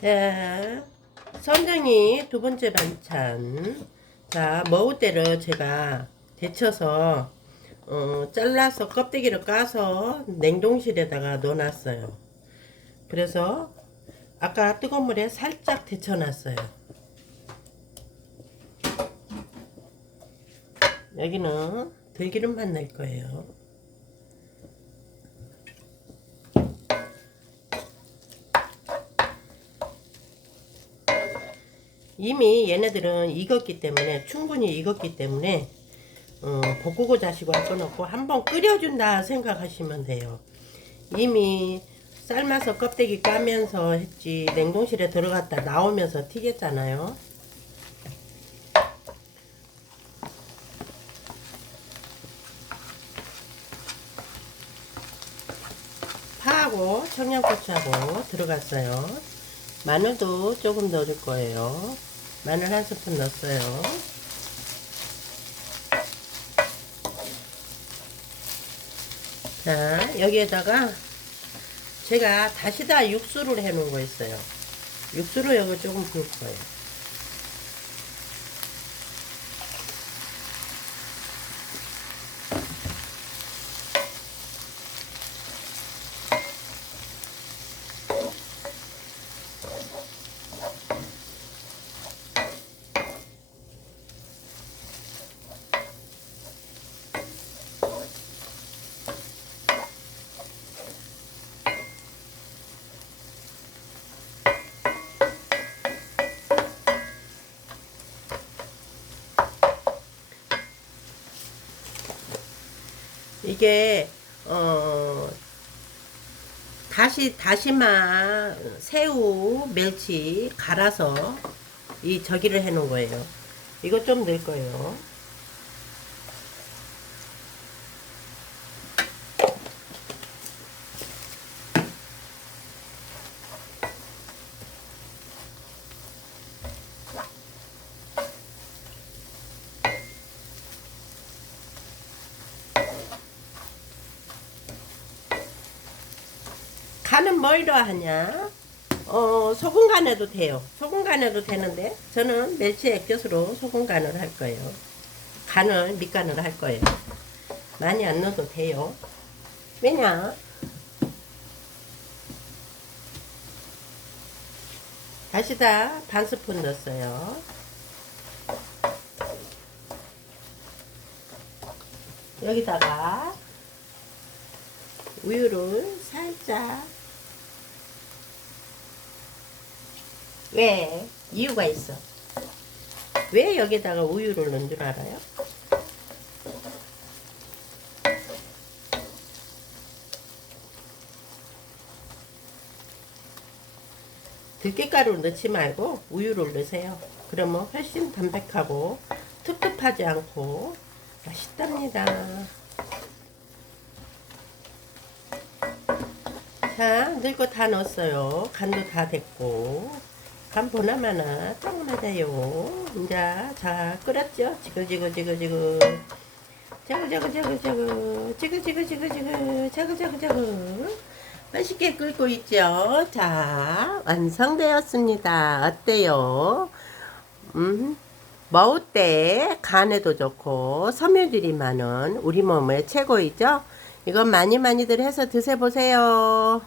자, 선정이 두 번째 반찬. 자, 머우대를 제가 데쳐서 어, 잘라서 껍데기를 까서 냉동실에다가 넣어놨어요. 그래서 아까 뜨거운 물에 살짝 데쳐놨어요. 여기는 들기름만 넣을 거예요. 이미 얘네들은 익었기 때문에 충분히 익었기 때문에 어, 볶고 자시고 할 건 없고 한번 끓여준다 생각하시면 돼요. 이미 삶아서 껍데기 까면서 했지 냉동실에 들어갔다 나오면서 튀겼잖아요. 파하고 청양고추하고 들어갔어요. 마늘도 조금 넣어줄 거예요. 마늘 한 스푼 넣었어요. 자, 여기에다가 제가 다시다 육수를 해 놓은 거 있어요. 육수를 여기 조금 부을 거예요. 이게 어 다시 다시마 새우 멸치 갈아서 이 저기를 해 놓은 거예요. 이거 좀 넣을 거예요. 간은 뭐이로 하냐? 어, 소금 간해도 돼요. 소금 간해도 되는데 저는 멸치 액젓으로 소금 간을 할 거예요. 간을 밑간을 할 거예요. 많이 안 넣어도 돼요. 왜냐? 다시다 반 스푼 넣었어요. 여기다가 우유를 살짝 왜 이유가 있어 왜 여기다가 우유를 넣은 줄 알아요? 들깨가루를 넣지 말고 우유를 넣으세요 그러면 훨씬 담백하고 텁텁하지 않고 맛있답니다 자, 넣고 다 넣었어요. 간도 다 됐고. 간 보나마나 조금하자요. 이제, 자, 끓였죠? 지글지글지글지글. 자글자글자글자글. 지글지글지글지글. 자글자글자글. 맛있게 끓고 있죠? 자, 완성되었습니다. 어때요? 음, 먹을 때 간에도 좋고 섬유질이 많은 우리 몸에 최고이죠? 이건 많이 많이들 해서 드셔보세요.